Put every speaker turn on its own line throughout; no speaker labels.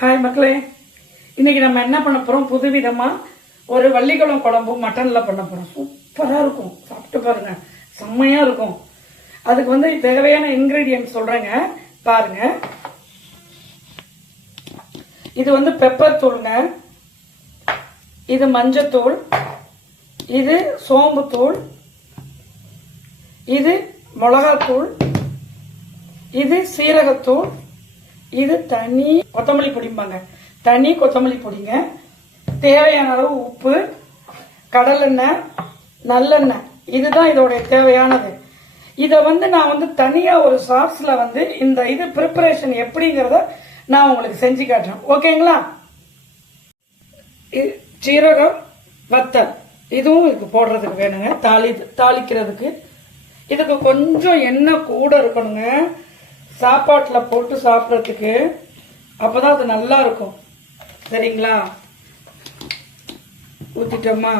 Hi மக்களே. இன்னைக்கு நம்ம என்ன பண்ண போறோம்? புதுவிதமாக ஒரு வள்ளிக்குளம் குழம்பு மட்டன்ல பண்ண போறோம். சூப்பரா இருக்கும். சாப்பிட்டு பாருங்க. செம்மையா இருக்கும். அதுக்கு வந்து தேவையான இன்கிரீடியன்ட் சொல்றேங்க. பாருங்க. இது வந்து பெப்பர் தூளுங்க. இது மஞ்சத்தூள் இது சோம்புத்தூள் இது மிளகாத்தூள். இது சீரகத்தூள். இது தனி கொத்தமல்லி பொடிம்பாங்க. தனி கொத்தமல்லி பொடிங்க. தேவையான அளவு உப்பு கடலெண்ணெய் நல்லெண்ணெய் இதுதான் இதோடைய தேவையானது. இதை வந்து நான் வந்து தனியாக ஒரு சாஸில் வந்து இந்த இது ப்ரிப்பரேஷன் எப்படிங்கிறத நான் உங்களுக்கு செஞ்சு காட்டுறேன். ஓகேங்களா இது சீரகம் வத்தல். இதுவும் இதுக்கு போடுறதுக்கு வேணுங்க. தாளி தாளிக்கிறதுக்கு. இதுக்கு கொஞ்சம் எண்ணெய் கூட இருக்கணுங்க. சாப்பாட்டில் போட்டு சாப்பிட்றதுக்கு அப்பதான் அது நல்லா இருக்கும். சரிங்களா? ஊற்றிட்டோமா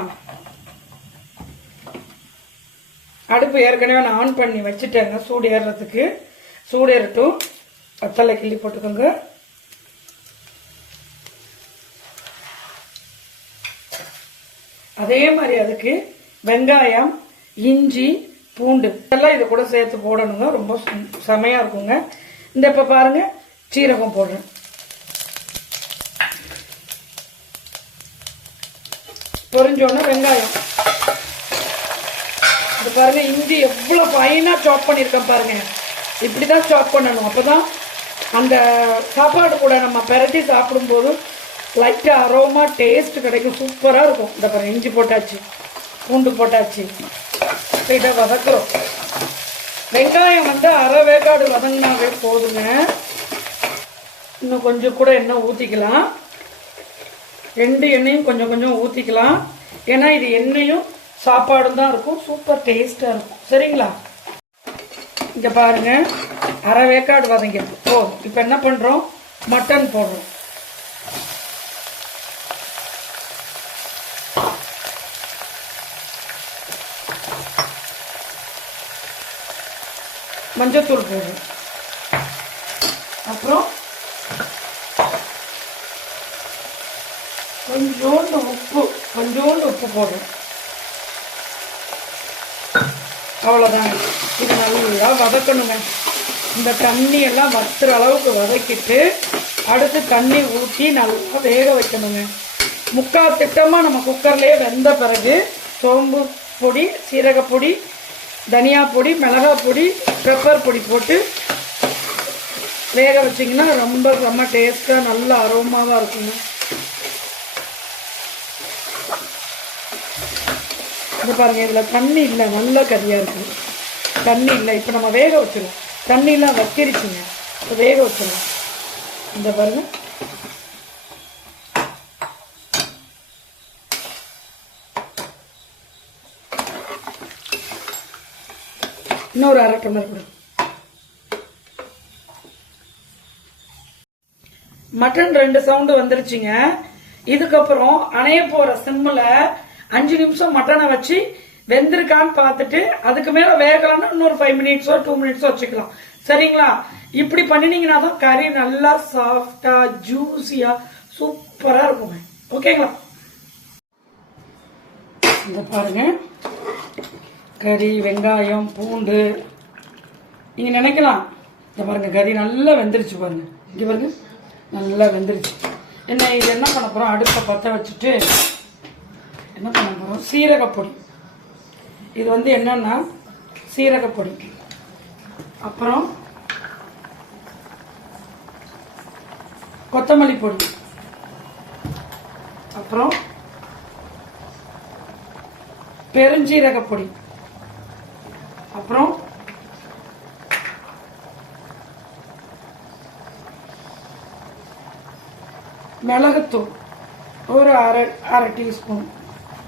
அடுப்பு ஏற்கனவே நான் ஆன் பண்ணி வச்சுட்டேங்க சூடு ஏறுறதுக்கு சூடு ஏறட்டும். வத்தலை கிள்ளி போட்டுக்கோங்க. அதே மாதிரி அதுக்கு வெங்காயம் இஞ்சி பூண்டு. இதெல்லாம் இது கூட சேர்த்து போடணுங்க. ரொம்ப சு- செமையா இருக்குங்க. இந்த இப்ப பாருங்க சீரகம் போடுறேன். பொரிஞ்சோடனே வெங்காயம். இது பாருங்க இஞ்சி எவ்வளவு ஃபைனா சாப் பண்ணியிருக்கேன் பாருங்க. இப்படிதான் சாப் பண்ணணும். அப்பதான் அந்த சாப்பாடு கூட நம்ம பெரட்டி சாப்பிடும்போது லைட்டா அரோமா டேஸ்ட் கிடைக்கும். சூப்பரா இருக்கும். இந்த பாருங்க இஞ்சி போட்டாச்சு பூண்டு போட்டாச்சு. இதை வதக்குறோம். வெங்காயம் வந்து அரை வேக்காடு வதங்கினாவே போதுங்க. இன்னும் கொஞ்சம் கூட எண்ணெய் ஊற்றிக்கலாம் ரெண்டு எண்ணெயும் கொஞ்சம் கொஞ்சம் ஊற்றிக்கலாம் ஏன்னா இது எண்ணெயும் சாப்பாடும் தான் இருக்கும். சூப்பர் டேஸ்ட்டாக இருக்கும். சரிங்களா? இங்கே பாருங்க. அரை வேக்காடு வதங்கிடுது ஓ இப்போ என்ன பண்ணுறோம் மட்டன் போடுறோம். மஞ்சத்தூள் போடுவோம் அப்புறம் கொஞ்சோண்டு உப்பு கொஞ்சோண்டு உப்பு போடுறோம் அவ்வளோதாங்க இது நல்லா வதக்கணுங்க. இந்த தண்ணி எல்லாம் வத்துற அளவுக்கு வதக்கிட்டு அடுத்து தண்ணி ஊற்றி நல்லா வேக வைக்கணுங்க. முக்கால் திட்டமாக நம்ம குக்கர்லேயே வெந்த பிறகு சோம்பு பொடி சீரகப்பொடி தனியா பொடி மிளகாய் பொடி பெப்பர் பொடி போட்டு வேக வச்சிங்கன்னா ரொம்ப செம்ம டேஸ்ட்டாக நல்ல அரோமாவாக இருக்குங்க. இது பாருங்க இதில் தண்ணி இல்லை நல்ல கறியாக இருக்குது தண்ணி இல்லை இப்போ நம்ம வேக வச்சிருவோம். தண்ணிலாம் வத்திருச்சுங்க. இப்போ வேக வச்சிருவோம். இந்த பாருங்க. இன்னொரு அரை டம்ளர் கொடு. மட்டன் ரெண்டு சவுண்டு வந்துருச்சுங்க. இதுக்கப்புறம் அணைய போற சிம்மில் அஞ்சு நிமிஷம் மட்டனை வச்சு வெந்திருக்கான்னு பார்த்துட்டு அதுக்கு மேல வேகலன்னா இன்னொரு ஃபைவ் மினிட்ஸோ டூ மினிட்ஸோ வச்சுக்கலாம். சரிங்களா? இப்படி பண்ணினீங்கன்னா தான் கறி நல்லா சாஃப்டா ஜூஸியா சூப்பரா இருக்குங்க. ஓகேங்களா? இந்த பாருங்க. கறி வெங்காயம் பூண்டு. நீங்கள் நினைக்கலாம். இந்த பாருங்க கறி நல்லா வெந்துருச்சு பாருங்கள் இங்கே பாருங்கள் நல்லா வெந்துருச்சு. என்ன இது என்ன பண்ண போகிறோம் அடுப்பை பற்ற வச்சுட்டு என்ன பண்ண போகிறோம் சீரகப்பொடி இது வந்து என்னன்னா சீரகப்பொடி அப்புறம் கொத்தமல்லி பொடி. அப்புறம் பெருஞ்சீரகப்பொடி அப்புறம் மிளகுத்தூள். ஒரு அரை அரை டீஸ்பூன்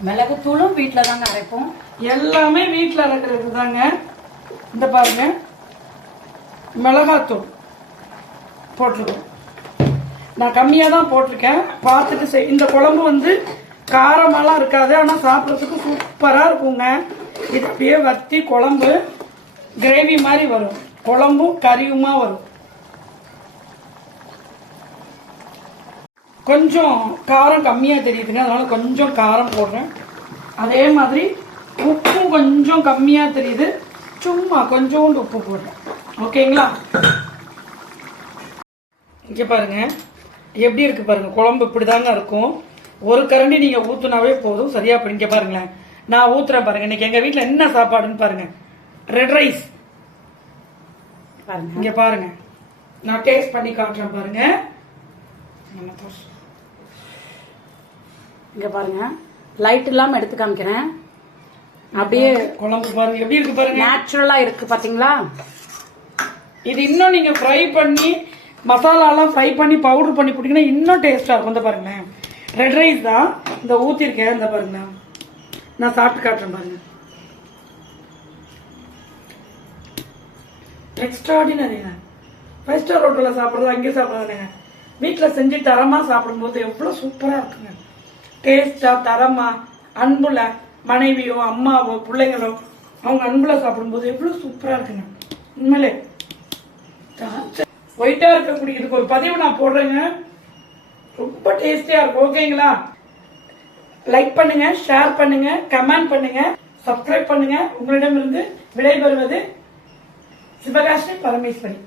மிளகுத்தூளும் வீட்டில் தாங்க அரைப்போம்.
எல்லாமே வீட்டில் அரைக்கிறது தாங்க. இந்த பாருங்க. மிளகாத்தூள் போட்டிருக்கோம். நான் கம்மியாக தான் போட்டிருக்கேன். பார்த்துட்டு செய் இந்த குழம்பு வந்து காரமெல்லாம் இருக்காது ஆனால் சாப்பிட்றதுக்கு சூப்பராக இருக்குங்க. இது வத்தி குழம்பு கிரேவி மாதிரி வரும். குழம்பும் கறியுமா வரும். கொஞ்சம் காரம் கம்மியாக தெரியுதுங்க அதனால கொஞ்சம் காரம் போடுறேன். அதே மாதிரி உப்பும் கொஞ்சம் கம்மியாக தெரியுது. சும்மா கொஞ்சோண்டு உப்பு போடுறேன். ஓகேங்களா? இங்கே பாருங்க. எப்படி இருக்கு பாருங்க. குழம்பு இப்படி தாங்க இருக்கும். ஒரு கரண்டி நீங்க ஊத்துனாவே போதும். சரியா? போய் பாருங்களேன். நான் ஊத்துறேன் பாருங்க. இன்னைக்கு எங்க வீட்ல என்ன சாப்பாடுன்னு பாருங்க. ரெட் ரைஸ்
பாருங்க.
இங்க பாருங்க. நான் டேஸ்ட் பண்ணி காட்டுறேன் பாருங்க?
இங்க பாருங்க. லைட் இல்லாம எடுத்து காமிக்கிறேன். அப்படியே
குழம்பு பாருங்க. எப்படி இருக்கு பாருங்க?
நேச்சுரலா இருக்கு பாத்தீங்களா?
இது இன்னும் நீங்க ஃப்ரை பண்ணி மசாலாலாம் ஃப்ரை பண்ணி பவுடர் பண்ணி போட்டீங்கன்னா இன்னும் டேஸ்டா இருக்கும். இந்த பாருங்களேன். ரெட் ரைஸ் தான். இந்த ஊத்திருக்கேன். இந்த பாருங்க. நான் சாப்பிட்டு காட்டுறேன் பாருங்க. எக்ஸ்ட்ராடினரிங்க ஃபைவ் ஸ்டார் ஹோட்டலில் சாப்பிட்றது அங்கேயே சாப்பிட்றதுங்க வீட்டில் செஞ்சு தரமாக சாப்பிடும்போது எவ்வளோ சூப்பராக இருக்குங்க. டேஸ்ட்டாக தரமாக அன்புல மனைவியோ அம்மாவோ பிள்ளைங்களோ அவங்க அன்புல சாப்பிடும்போது எவ்வளோ சூப்பராக இருக்குங்க. உண்மையிலே. ஒயிட்டாக இருக்கக்கூடிய இதுக்கு ஒரு பதிவு நான் போடுறேங்க. ரொம்ப டேஸ்டியாக இருக்கும் ஓகேங்களா லைக் பண்ணுங்க ஷேர் பண்ணுங்க கமெண்ட் பண்ணுங்க சப்ஸ்கிரைப் பண்ணுங்க. உங்களிடமிருந்து விடைபெறுவது சிவகாசி பரமேஸ்வரி.